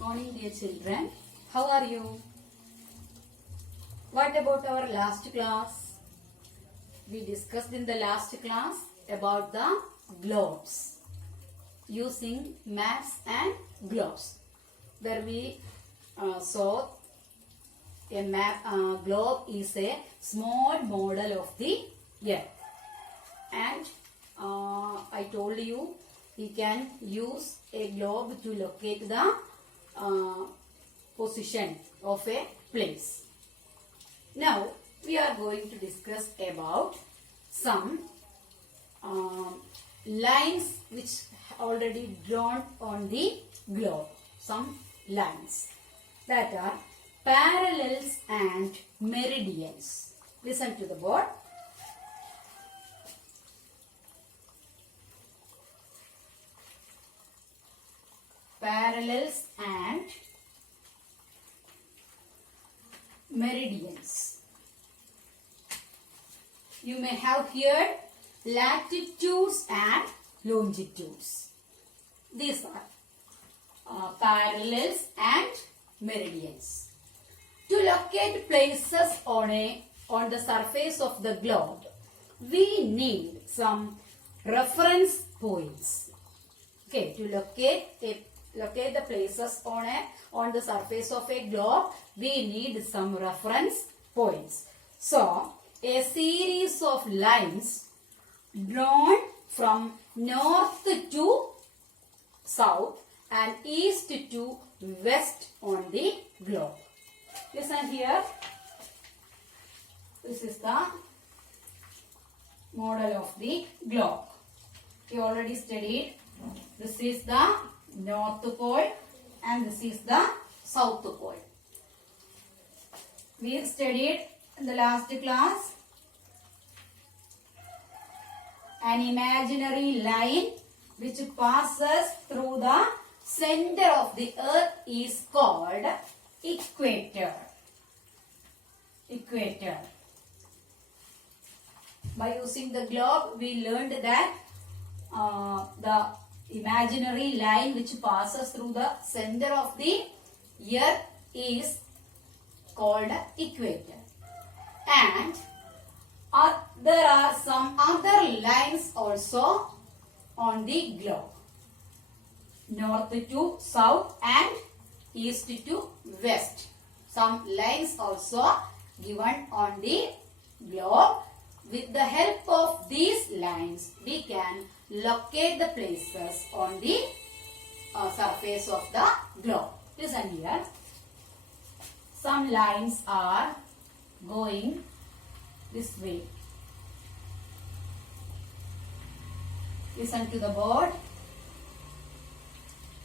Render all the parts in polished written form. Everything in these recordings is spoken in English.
Good morning, dear children. How are you? What about our last class? We discussed in the last class about the globes, using maps and globes, where we saw a map. Globe is a small model of the earth, and I told you we can use a globe to locate the position of a place. Now we are going to discuss about some lines which already drawn on the globe. Some lines that are parallels and meridians. Listen to the board. Parallels and meridians. You may have here latitudes and longitudes. These are parallels and meridians. To locate places on the surface of the globe, we need some reference points. Okay, to locate the places on the surface of a globe, we need some reference points. So, a series of lines drawn from north to south and east to west on the globe. Listen here. This is the model of the globe. We already studied. This is the North Pole and this is the South Pole. We studied in the last class an imaginary line which passes through the center of the earth is called equator. Equator. By using the globe, we learned that the imaginary line which passes through the center of the earth is called equator. And there are some other lines also on the globe. North to south and east to west. Some lines also given on the globe. With the help of these lines, we can locate the places on the surface of the globe. Listen here. Some lines are going this way. Listen to the board.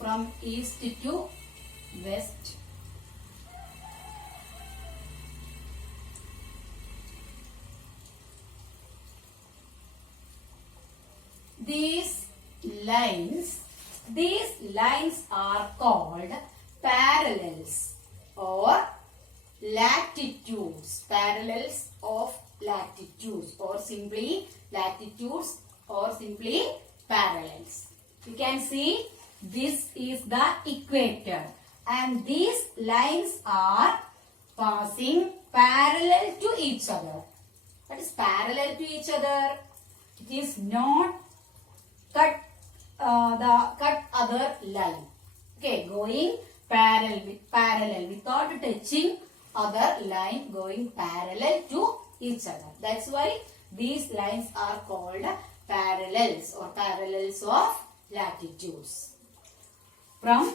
From east to west. These lines are called parallels or latitudes. Parallels of latitudes or simply latitudes or simply parallels. You can see this is the equator and these lines are passing parallel to each other. What is parallel to each other? It is not cut other line. Okay, going parallel without touching other line, going parallel to each other. That's why these lines are called parallels or parallels of latitudes. From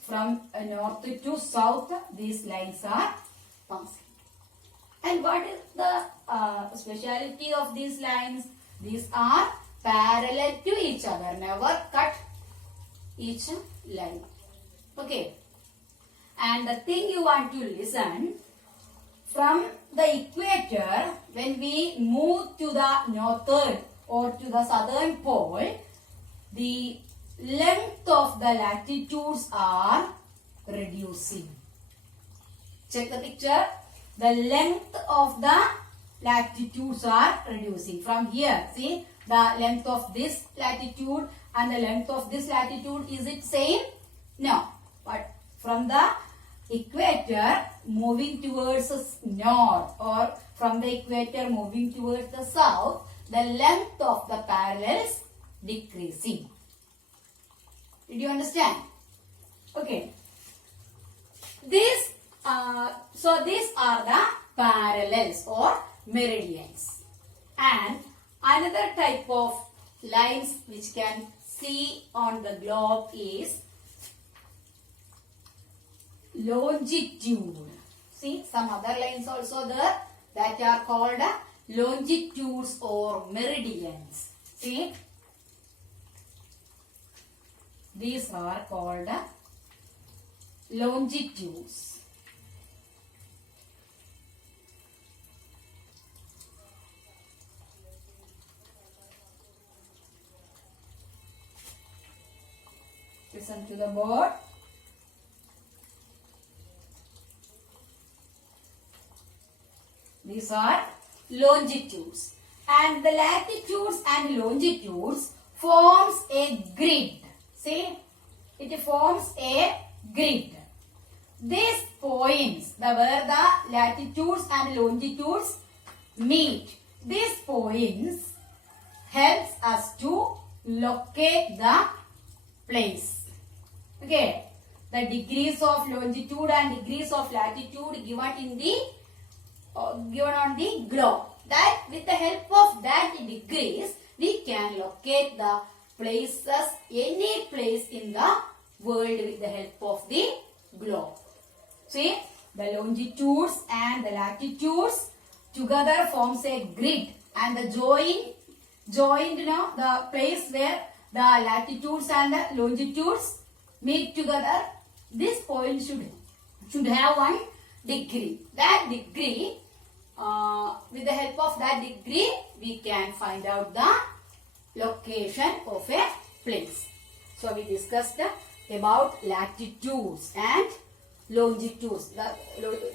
from north to south, these lines are passing. And what is the speciality of these lines? These are parallel to each other, never cut each line. Okay. And the thing you want to listen, from the equator, when we move to the northern or to the southern pole, the length of the latitudes are reducing. Check the picture. The length of the latitudes are reducing. From here, see the length of this latitude and the length of this latitude, is it same? No. But from the equator moving towards the north or from the equator moving towards the south, the length of the parallels decreasing. Did you understand? Okay. So these are the parallels or meridians. And another type of lines which can see on the globe is longitude. See, some other lines also there that are called longitudes or meridians. See, these are called longitudes. Listen to the board. These are longitudes, and the latitudes and longitudes forms a grid. See, it forms a grid. These points, where the latitudes and longitudes meet, these points helps us to locate the place. Okay, the degrees of longitude and degrees of latitude given in the given on the globe. That with the help of that degrees, we can locate the places, any place in the world with the help of the globe. See, the longitudes and the latitudes together forms a grid, and the joined the place where the latitudes and the longitudes meet together, this point should have one degree. That degree, with the help of that degree, we can find out the location of a place. So we discussed about latitudes and longitudes.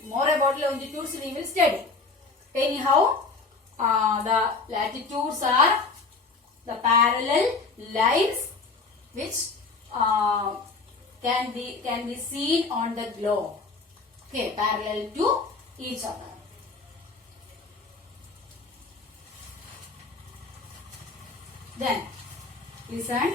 More about longitudes we will study. Anyhow, the latitudes are the parallel lines which can be seen on the globe. Okay, parallel to each other. Then, listen.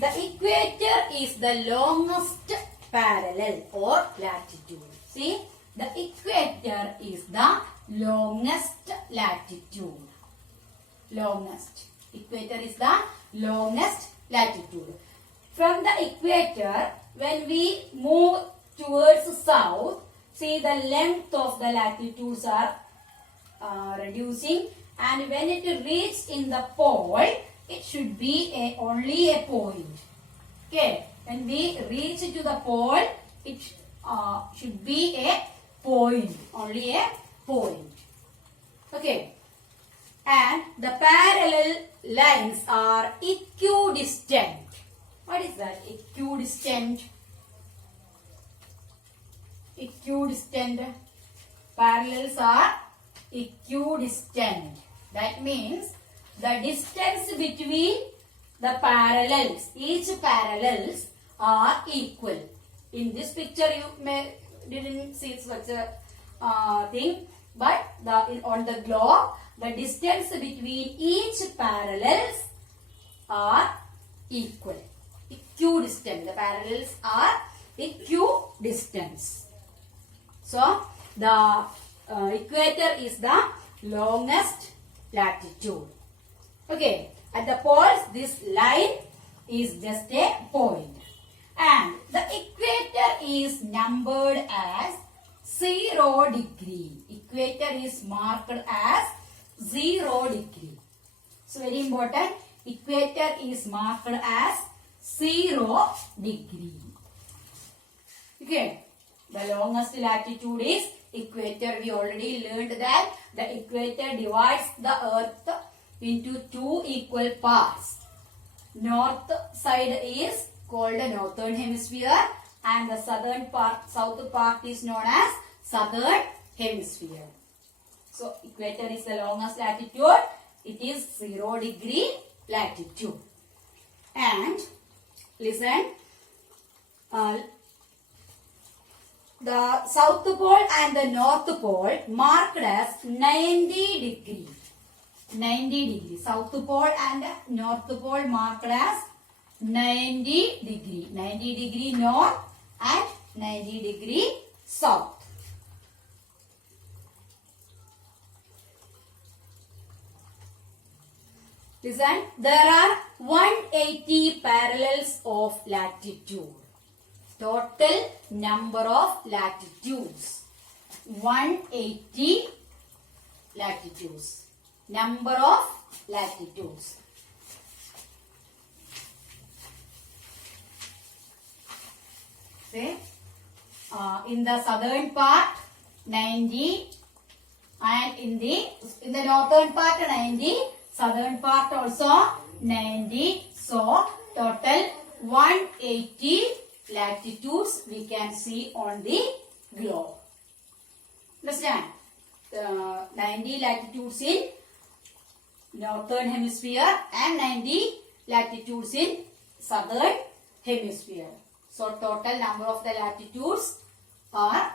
The equator is the longest parallel or latitude. See, the equator is the longest latitude. Longest. Equator is the longest latitude. From the equator, when we move towards south, see the length of the latitudes are reducing, and when it reaches in the pole, it should be only a point. Okay, when we reach to the pole, it should be a point, only a point. Okay, and the parallel lines are equidistant. What is that? Equidistant. Equidistant. Parallels are equidistant. That means the distance between the parallels, each parallels are equal. In this picture you didn't see such a thing, but on the globe the distance between each parallels are equal. Equidistant. The parallels are equidistant. So the equator is the longest latitude. Okay, at the poles this line is just a point, and the equator is numbered as 0 degree. Equator is marked as 0 degree. So very important, equator is marked as 0 degree. Okay, the longest latitude is equator. We already learned that the equator divides the earth into two equal parts. North side is called the northern hemisphere, and the south part is known as southern hemisphere. So equator is the longest latitude. It is 0 degree latitude. And listen, the south pole and the north pole marked as 90 degree. 90 degree. South pole and north pole marked as 90 degree. 90 degree north and 90 degree south. Listen, there are 180 parallels of latitude. Total number of latitudes. 180 latitudes. Number of latitudes. Say, in the southern part 90 and in the northern part 90, southern part also 90. So total 180 latitudes we can see on the globe. Understand? 90 latitudes in northern hemisphere and 90 latitudes in southern hemisphere. So total number of the latitudes are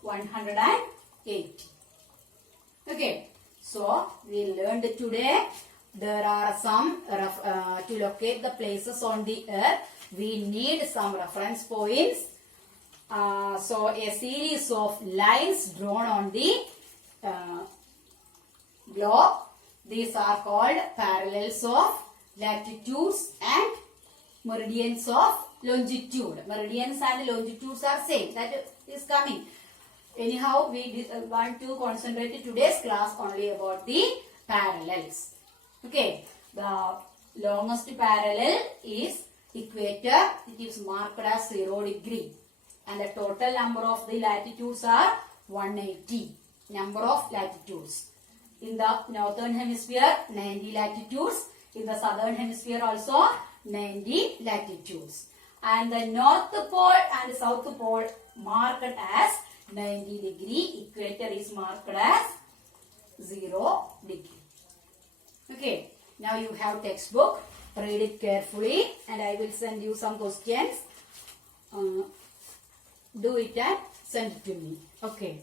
180. Okay. So we learned today there are some to locate the places on the earth we need some reference points. So a series of lines drawn on the globe. These are called parallels of latitudes and meridians of longitude. Meridians and longitudes are same. That is coming. Anyhow, we want to concentrate today's class only about the parallels. Okay. The longest parallel is equator. It is marked as 0 degree. And the total number of the latitudes are 180. Number of latitudes. In the northern hemisphere, 90 latitudes. In the southern hemisphere also, 90 latitudes. And the north pole and south pole marked as 90 degree. Equator is marked as 0 degree. Okay. Now you have textbook. Read it carefully and I will send you some questions. Do it and send it to me. Okay.